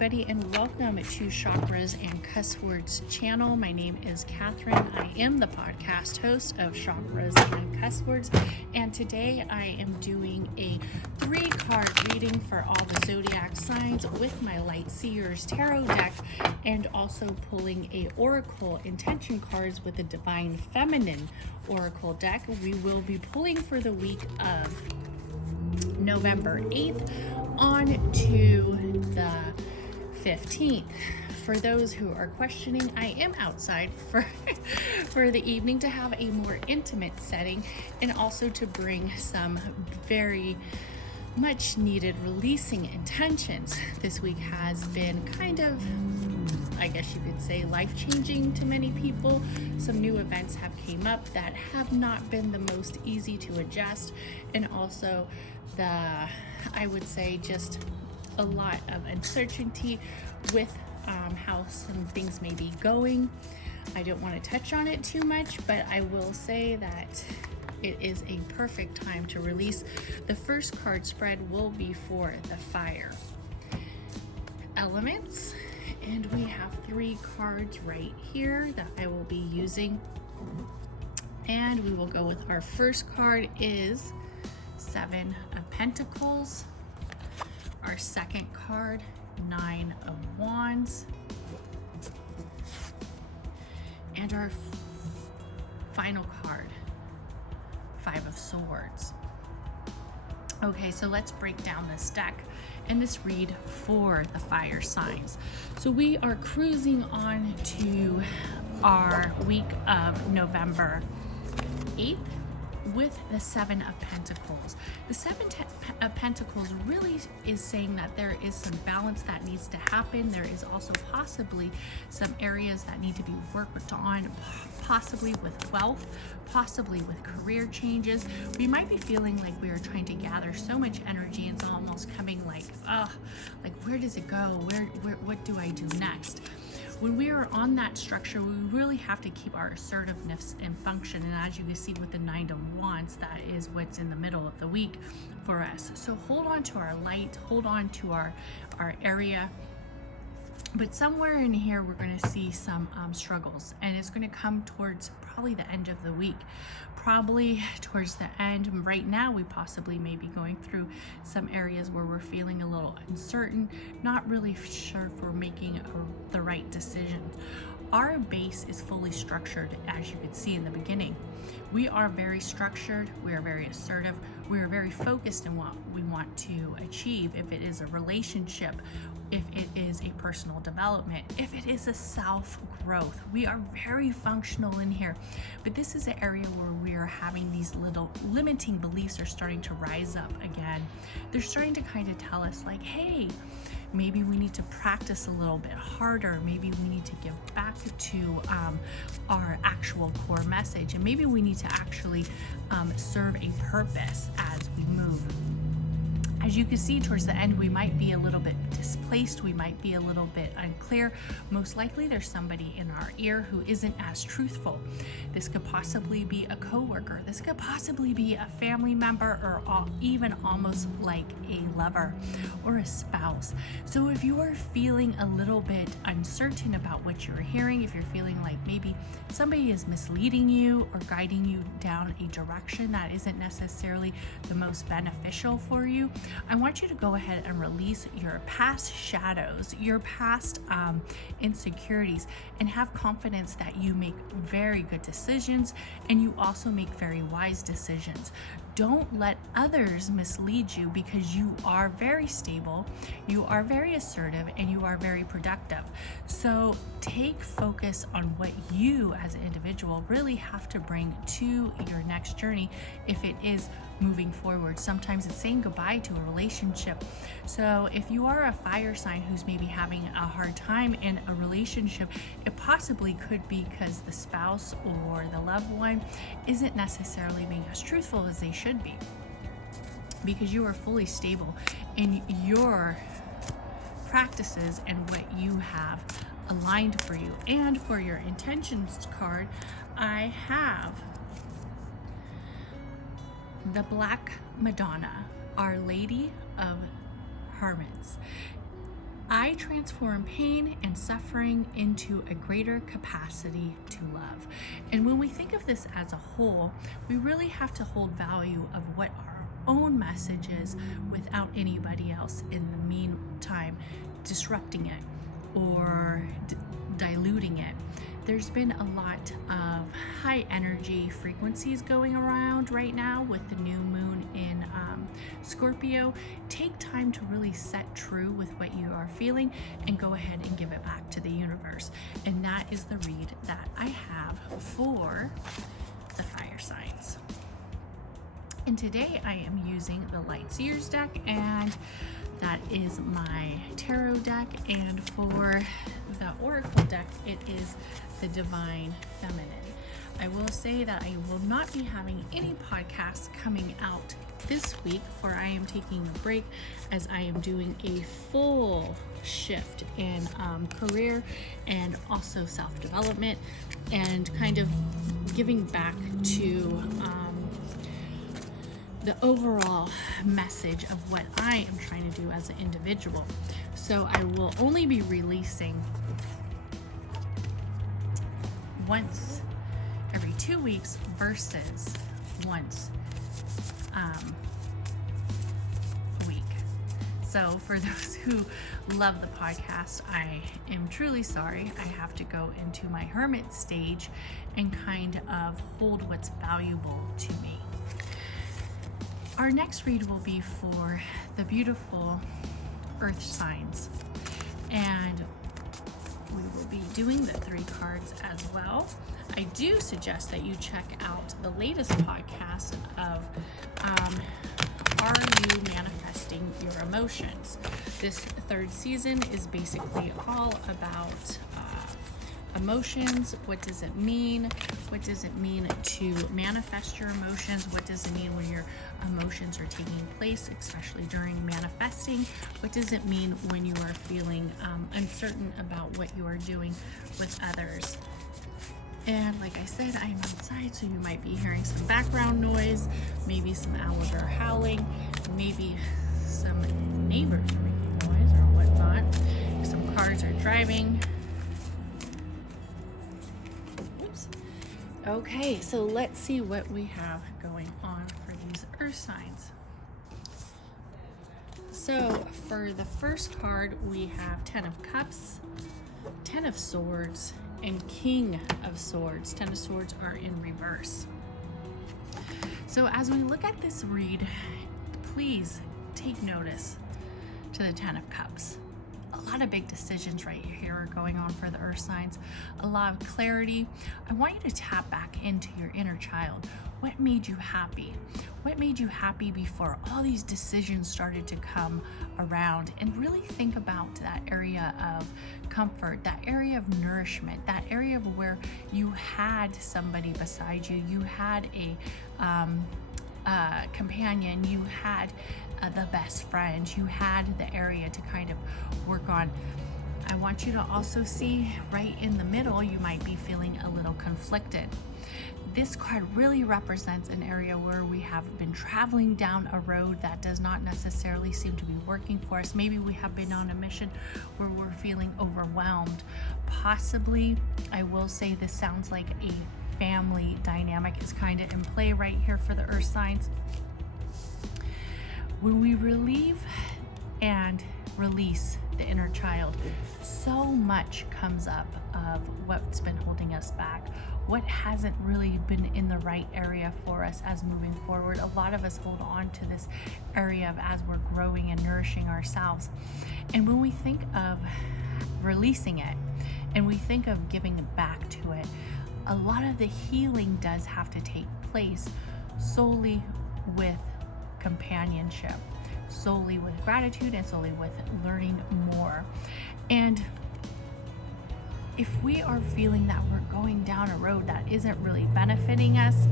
everybody, and welcome to Chakras and Cuss Words channel. My name is Catherine. I am the podcast host of Chakras and Cuss Words, and today I am doing a 3-card reading for all the Zodiac signs with my Light Seers tarot deck, and also pulling a Oracle intention cards with a Divine Feminine Oracle deck. We will be pulling for the week of November 8th on to the 15th. For those who are questioning, I am outside for the evening to have a more intimate setting, and also to bring some very much needed releasing intentions. This week has been kind of, I guess you could say, life-changing to many people. Some new events have came up that have not been the most easy to adjust, and also I would say just a lot of uncertainty with how some things may be going. I don't want to touch on it too much, but I will say that it is a perfect time to release. The first card spread will be for the fire elements, and we have 3 cards right here that I will be using, and we will go with our first card is 7 of Pentacles, our second card 9 of Wands, and our final card 5 of Swords. Okay, so let's break down this deck and this read for the fire signs. So we are cruising on to our week of November 8th with the 7 of Pentacles. The 7 of Pentacles really is saying that there is some balance that needs to happen. There is also possibly some areas that need to be worked on, possibly with wealth, possibly with career changes. We might be feeling like we are trying to gather so much energy, and it's almost coming like, like where does it go? What do I do next? When we are on that structure, we really have to keep our assertiveness in function. And as you can see with the 9 of Wands, that is what's in the middle of the week for us. So hold on to our light, hold on to our area. But somewhere in here, we're going to see some struggles, and it's going to come towards probably the end of the week. Probably towards the end. Right now, we possibly may be going through some areas where we're feeling a little uncertain, not really sure if we're making the right decisions. Our base is fully structured, as you could see in the beginning. We are very structured, we are very assertive, we are very focused in what we want to achieve. If it is a relationship, if it is a personal development, if it is a self-growth, we are very functional in here. But this is an area where we are having these little limiting beliefs are starting to rise up again. They're starting to kind of tell us like, hey, maybe we need to practice a little bit harder. Maybe we need to give back to our actual core message. And maybe we need to actually serve a purpose as we move. As you can see towards the end, we might be a little bit displaced. We might be a little bit unclear. Most likely there's somebody in our ear who isn't as truthful. This could possibly be a coworker. This could possibly be a family member, or even almost like a lover or a spouse. So if you are feeling a little bit uncertain about what you're hearing, if you're feeling like maybe somebody is misleading you or guiding you down a direction that isn't necessarily the most beneficial for you, I want you to go ahead and release your past shadows, your past insecurities, and have confidence that you make very good decisions, and you also make very wise decisions. Don't let others mislead you, because you are very stable, you are very assertive, and you are very productive. So take focus on what you as an individual really have to bring to your next journey if it is moving forward. Sometimes it's saying goodbye to a relationship. So if you are a fire sign who's maybe having a hard time in a relationship, it possibly could be because the spouse or the loved one isn't necessarily being as truthful as they should be, because you are fully stable in your practices and what you have aligned for you. And for your intentions card, I have the Black Madonna, Our Lady of Hermits. I transform pain and suffering into a greater capacity to love. And when we think of this as a whole, we really have to hold value of what our own message is without anybody else in the meantime disrupting it or diluting it. There's been a lot of high energy frequencies going around right now with the new moon in Scorpio. Take time to really set true with what you are feeling and go ahead and give it back to the universe. And that is the read that I have for the fire signs. And today I am using the Light Seers deck, and that is my tarot deck. And for the oracle deck, it is the Divine Feminine. I will say that I will not be having any podcasts coming out this week, for I am taking a break as I am doing a full shift in career and also self-development, and kind of giving back to the overall message of what I am trying to do as an individual. So I will only be releasing once every 2 weeks versus once a week. So for those who love the podcast, I am truly sorry. I have to go into my hermit stage and kind of hold what's valuable to me. Our next read will be for the beautiful earth signs, and we will be doing the 3 cards as well. I do suggest that you check out the latest podcast of Are You Manifesting Your Emotions? This 3rd season is basically all about emotions. What does it mean? What does it mean to manifest your emotions? What does it mean when your emotions are taking place, especially during manifesting? What does it mean when you are feeling uncertain about what you are doing with others? And like I said, I'm outside, so you might be hearing some background noise, maybe some owls are howling, maybe some neighbors are making noise or whatnot. Some cars are driving. Okay, so let's see what we have going on for these earth signs. So for the first card, we have 10 of Cups, 10 of Swords, and King of Swords. 10 of Swords are in reverse. So as we look at this read, please take notice to the 10 of Cups. A lot of big decisions right here are going on for the earth signs. A lot of clarity. I want you to tap back into your inner child. What made you happy? What made you happy before all these decisions started to come around? And really think about that area of comfort, that area of nourishment, that area of where you had somebody beside you, you had a companion, you had the best friend, you had the area to kind of work on. I want you to also see right in the middle, you might be feeling a little conflicted. This card really represents an area where we have been traveling down a road that does not necessarily seem to be working for us. Maybe we have been on a mission where we're feeling overwhelmed. Possibly, I will say this sounds like a family dynamic is kind of in play right here for the earth signs. When we relieve and release the inner child, so much comes up of what's been holding us back, what hasn't really been in the right area for us as moving forward. A lot of us hold on to this area of as we're growing and nourishing ourselves. And when we think of releasing it and we think of giving it back to it, a lot of the healing does have to take place solely with companionship, solely with gratitude, and solely with learning more. And if we are feeling that we're going down a road that isn't really benefiting us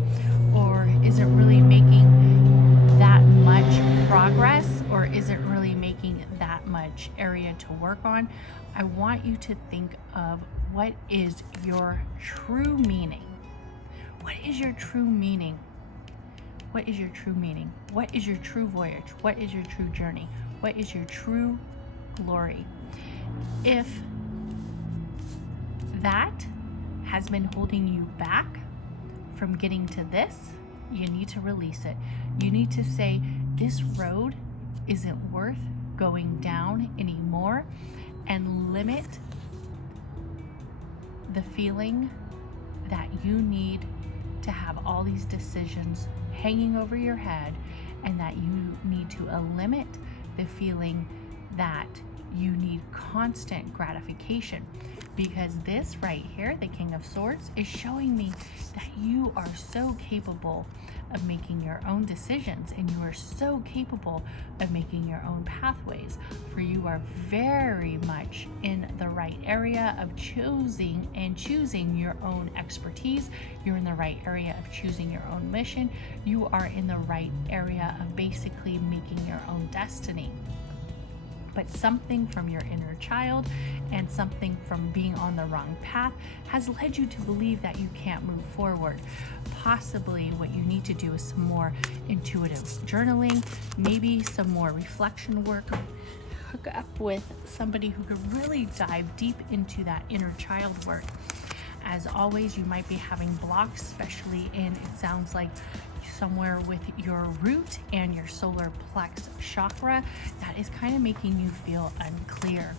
or isn't really making that much progress or isn't really making that much area to work on, I want you to think of what is your true meaning. What is your true meaning? What is your true meaning? What is your true voyage? What is your true journey? What is your true glory. If that has been holding you back from getting to this, you need to release it. You need to say, this road isn't worth going down anymore, and limit the feeling that you need to have all these decisions hanging over your head, and that you need to limit the feeling that you need constant gratification. Because this right here, the King of Swords, is showing me that you are so capable of making your own decisions, and you are so capable of making your own pathways, for you are very much in the right area of choosing your own expertise. You're in the right area of choosing your own mission. You are in the right area of basically making your own destiny. But something from your inner child and something from being on the wrong path has led you to believe that you can't move forward. Possibly what you need to do is some more intuitive journaling, maybe some more reflection work. Hook up with somebody who could really dive deep into that inner child work. As always, you might be having blocks, especially in, it sounds like, somewhere with your root and your solar plex chakra, that is kind of making you feel unclear.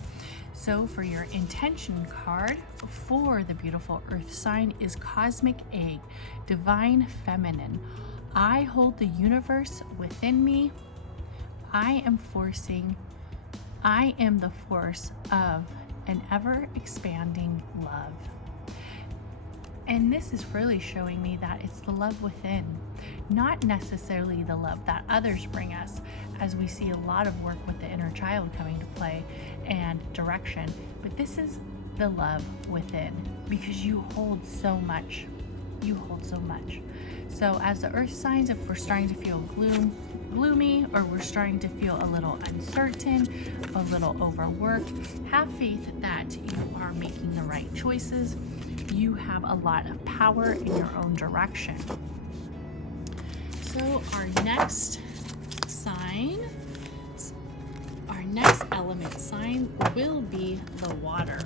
So for your intention card for the beautiful earth sign is Cosmic Egg, Divine Feminine. I hold the universe within me. I am the force of an ever expanding love. And this is really showing me that it's the love within, not necessarily the love that others bring us, as we see a lot of work with the inner child coming to play and direction. But this is the love within, because you hold so much. You hold so much. So as the earth signs, if we're starting to feel gloomy, or we're starting to feel a little uncertain, a little overworked, have faith that you are making the right choices. You have a lot of power in your own direction. So our next sign, our next element sign will be the water.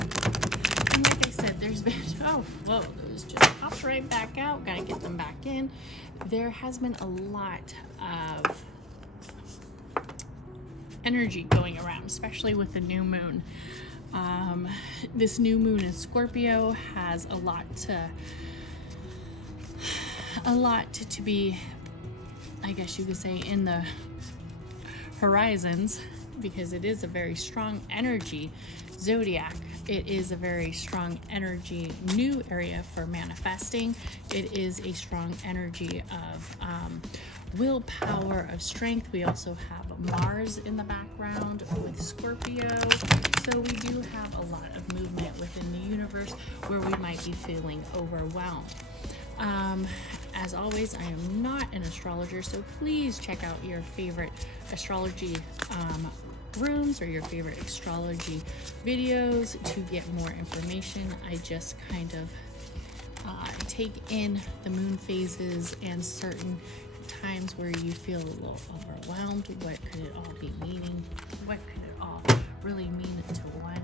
And like I said, there's been, those just popped right back out. Gotta get them back in. There has been a lot of energy going around, especially with the new moon. This new moon in Scorpio has a lot to be, I guess you could say, in the horizons, because it is a very strong energy zodiac. It is a very strong energy new area for manifesting. It is a strong energy of willpower, of strength. We also have Mars in the background with Scorpio. So we do have a lot of movement within the universe where we might be feeling overwhelmed. As always, I am not an astrologer, so please check out your favorite astrology rooms or your favorite astrology videos to get more information. I just kind of take in the moon phases and certain times where you feel a little overwhelmed. What could it all be meaning? What could it all really mean to one?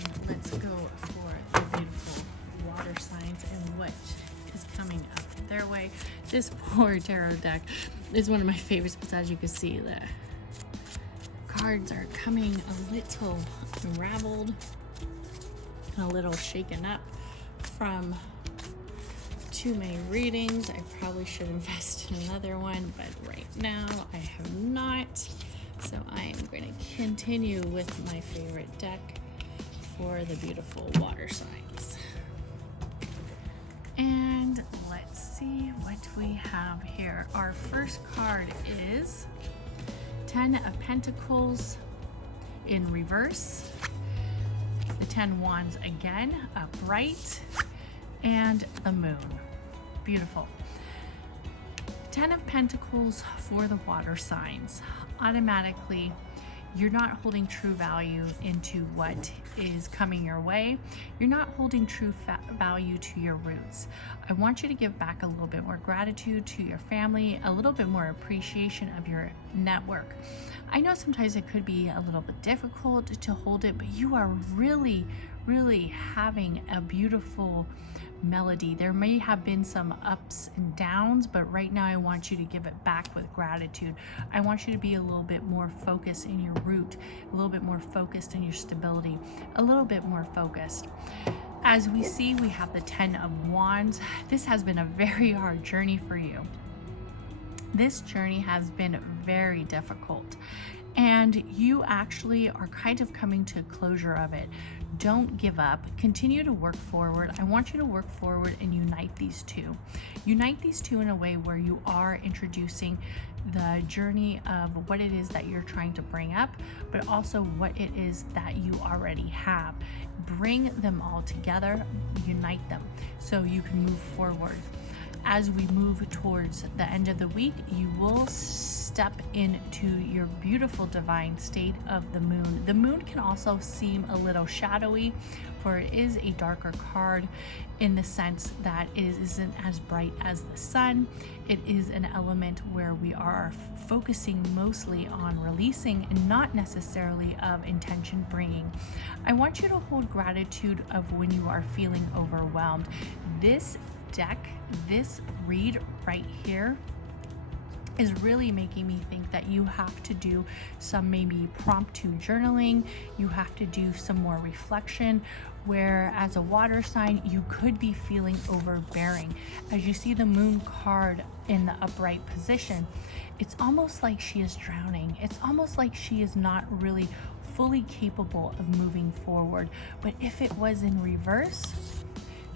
And let's go for the beautiful water signs and what is coming up their way. This poor tarot deck is one of my favorites, because as you can see, the cards are coming a little unraveled and a little shaken up from too many readings. I probably should invest in another one, but right now I have not. So I am going to continue with my favorite deck for the beautiful water signs. And let's see what we have here. Our first card is 10 of Pentacles in reverse, the 10 Wands again, upright, and the moon. Beautiful. 10 of Pentacles for the water signs. Automatically, You're not holding true value into what is coming your way. You're not holding true value to your roots. I want you to give back a little bit more gratitude to your family, a little bit more appreciation of your network. I know sometimes it could be a little bit difficult to hold it, but you are really, really having a beautiful melody. There may have been some ups and downs, but right now I want you to give it back with gratitude. I want you to be a little bit more focused in your root, a little bit more focused in your stability, a little bit more focused. As we see, we have the 10 of Wands. This has been a very hard journey for you. This journey has been very difficult, and you actually are kind of coming to closure of it. Don't give up. Continue to work forward. I want you to work forward and unite these two. Unite these two in a way where you are introducing the journey of what it is that you're trying to bring up, but also what it is that you already have. Bring them all together, unite them so you can move forward. As we move towards the end of the week, you will step into your beautiful divine state of the moon. The moon can also seem a little shadowy, for it is a darker card in the sense that it isn't as bright as the sun. It is an element where we are focusing mostly on releasing and not necessarily of intention bringing. I want you to hold gratitude of when you are feeling overwhelmed. This deck, this read right here, is really making me think that you have to do some maybe promptu journaling. You have to do some more reflection, where as a water sign, you could be feeling overbearing. As you see the moon card in the upright position, it's almost like she is drowning. It's almost like she is not really fully capable of moving forward. But if it was in reverse,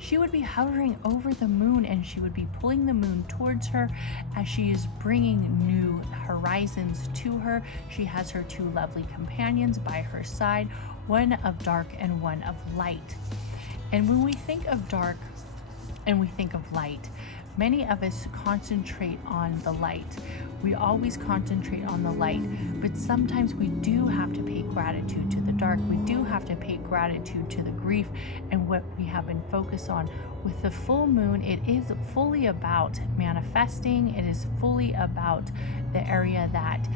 she would be hovering over the moon, and she would be pulling the moon towards her as she is bringing new horizons to her. She has her two lovely companions by her side, one of dark and one of light. And when we think of dark and we think of light, many of us concentrate on the light. We always concentrate on the light, but sometimes we do have to pay gratitude to the dark. We do have to pay gratitude to the grief and what we have been focused on. With the full moon, it is fully about manifesting. It is fully about the area that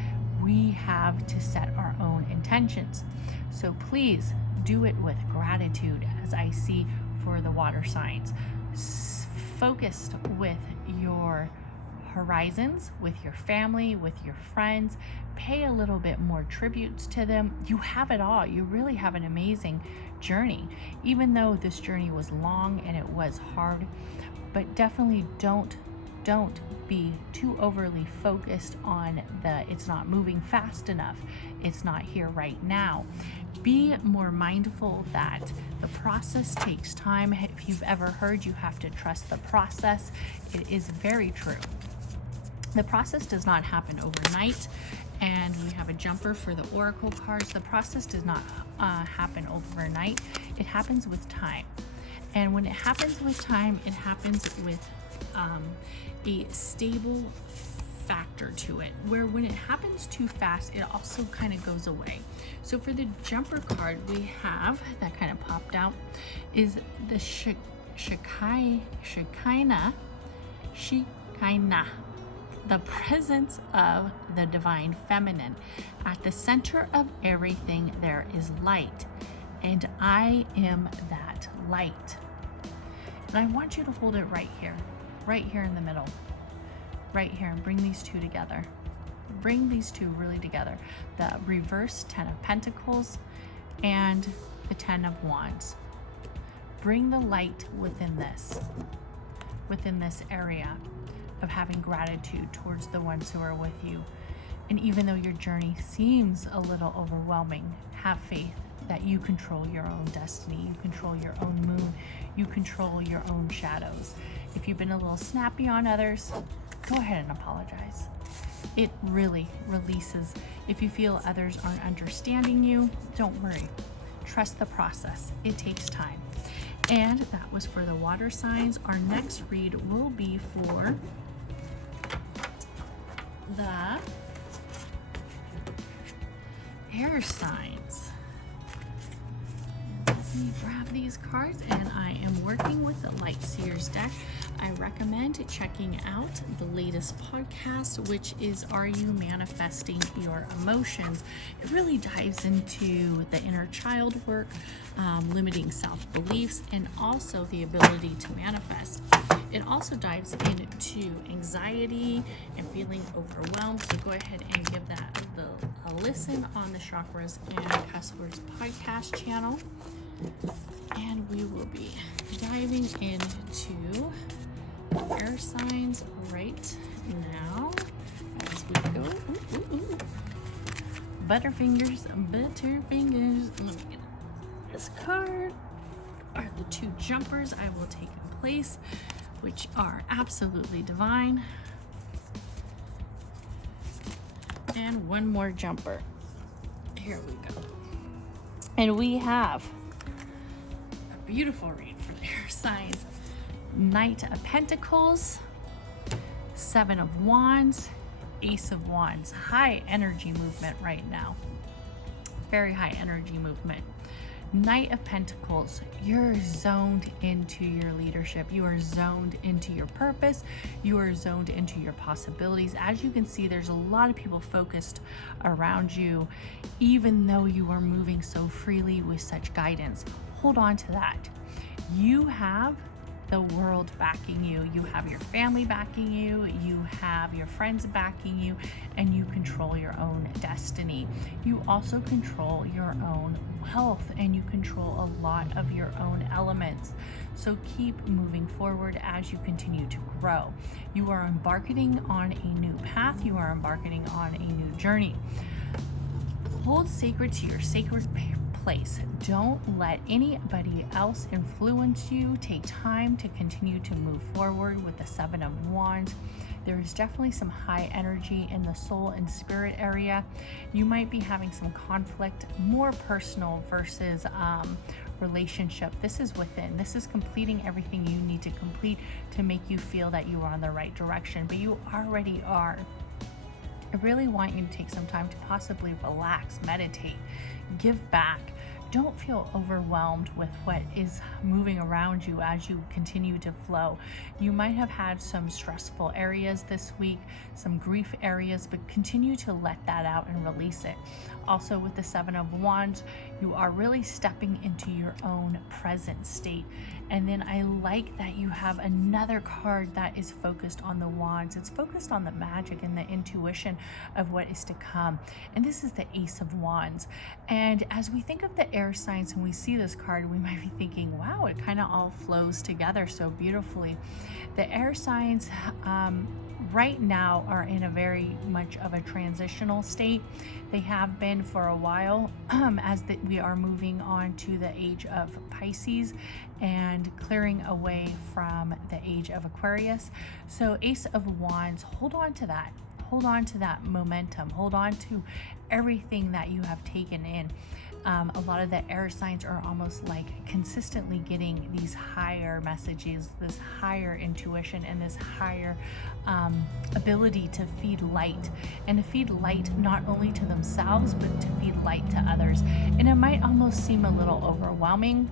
we have to set our own intentions. So please do it with gratitude, as I see for the water signs. Focused with your horizons, with your family, with your friends. Pay a little bit more tributes to them. You have it all. You really have an amazing journey, even though this journey was long and it was hard. But definitely don't be too overly focused on it's not moving fast enough, it's not here right now. Be more mindful that the process takes time. If you've ever heard you have to trust the process, it is very true. The process does not happen overnight, and we have a jumper for the oracle cards. The process does not happen overnight. It happens with time. And when it happens with time, it happens with a stable factor to it, where when it happens too fast, it also kind of goes away. So for the jumper card we have that kind of popped out is the Shekinah, the presence of the divine feminine. At the center of everything there is light, and I am that light. And I want you to hold it right here in the middle, right here, and bring these two together. Bring these two really together. The reverse 10 of Pentacles and the 10 of Wands. Bring the light within this area of having gratitude towards the ones who are with you. And even though your journey seems a little overwhelming, have faith that you control your own destiny, you control your own moon, you control your own shadows. If you've been a little snappy on others, go ahead and apologize. It really releases. If you feel others aren't understanding you, don't worry. Trust the process. It takes time. And that was for the water signs. Our next read will be for the air signs. Let me grab these cards, and I am working with the Light Seers deck. I recommend checking out the latest podcast, which is Are You Manifesting Your Emotions? It really dives into the inner child work, limiting self-beliefs, and also the ability to manifest. It also dives into anxiety and feeling overwhelmed. So go ahead and give that a listen on the Chakras and Cuss Words podcast channel. And we will be diving into air signs right now as we go. Butterfingers. Let me get this card. Are the two jumpers I will take in place, which are absolutely divine. And one more jumper. Here we go. And we have a beautiful read for the air signs. Knight of Pentacles, Seven of Wands, Ace of Wands. High energy movement right now. Very high energy movement. Knight of Pentacles, you're zoned into your leadership. You are zoned into your purpose. You are zoned into your possibilities. As you can see, there's a lot of people focused around you, even though you are moving so freely with such guidance. Hold on to that. You have the world backing you. You have your family backing you. You have your friends backing you, and you control your own destiny. You also control your own health, and you control a lot of your own elements. So keep moving forward as you continue to grow. You are embarking on a new path. You are embarking on a new journey. Hold sacred to your sacred place. Don't let anybody else influence you. Take time to continue to move forward with the Seven of Wands. There is definitely some high energy in the soul and spirit area. You might be having some conflict, more personal versus relationship. This is within. This is completing everything you need to complete to make you feel that you are on the right direction, but you already are. I really want you to take some time to possibly relax, meditate, give back. Don't feel overwhelmed with what is moving around you as you continue to flow. You might have had some stressful areas this week, some grief areas, but continue to let that out and release it. Also with the Seven of Wands, you are really stepping into your own present state. And then I like that you have another card that is focused on the wands. It's focused on the magic and the intuition of what is to come. And this is the Ace of Wands. And as we think of the air signs and we see this card, we might be thinking, wow, it kind of all flows together so beautifully. The air signs right now are in a very much of a transitional state. They have been for a while as we are moving on to the age of Pisces and clearing away from the age of Aquarius. So Ace of Wands, hold on to that. Hold on to that momentum. Hold on to everything that you have taken in. A lot of the air signs are almost like consistently getting these higher messages, this higher intuition, and this higher ability to feed light, and to feed light not only to themselves, but to feed light to others. And it might almost seem a little overwhelming.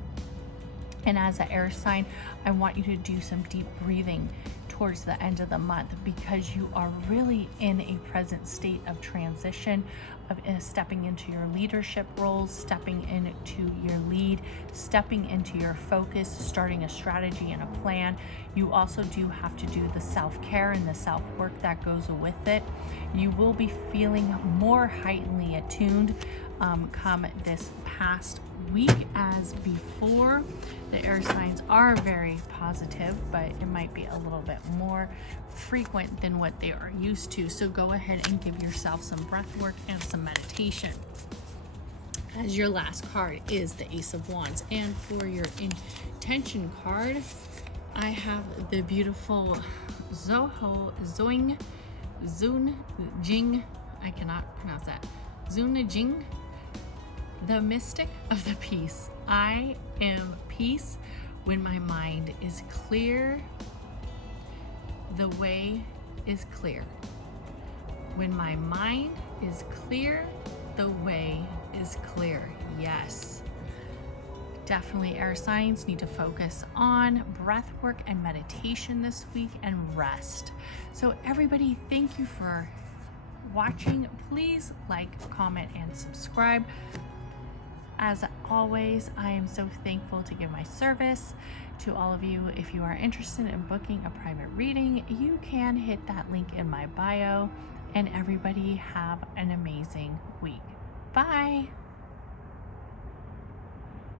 And as an air sign, I want you to do some deep breathing towards the end of the month, because you are really in a present state of transition, of stepping into your leadership roles, stepping into your lead, stepping into your focus, starting a strategy and a plan. You also do have to do the self-care and the self-work that goes with it. You will be feeling more heightenedly attuned come this past week as before. The air signs are very positive, but it might be a little bit more frequent than what they are used to. So go ahead and give yourself some breath work and some meditation. As your last card is the Ace of Wands. And for your intention card, I have the beautiful Zun Jing. I cannot pronounce that. Zun Jing. The mystic of the peace. I am peace when my mind is clear. The way is clear. When my mind is clear, The way is clear. Yes. Definitely air signs need to focus on breath work and meditation this week and rest. So everybody, thank you for watching. Please like, comment, and subscribe. As always, I am so thankful to give my service to all of you. If you are interested in booking a private reading, you can hit that link in my bio. And everybody have an amazing week. Bye.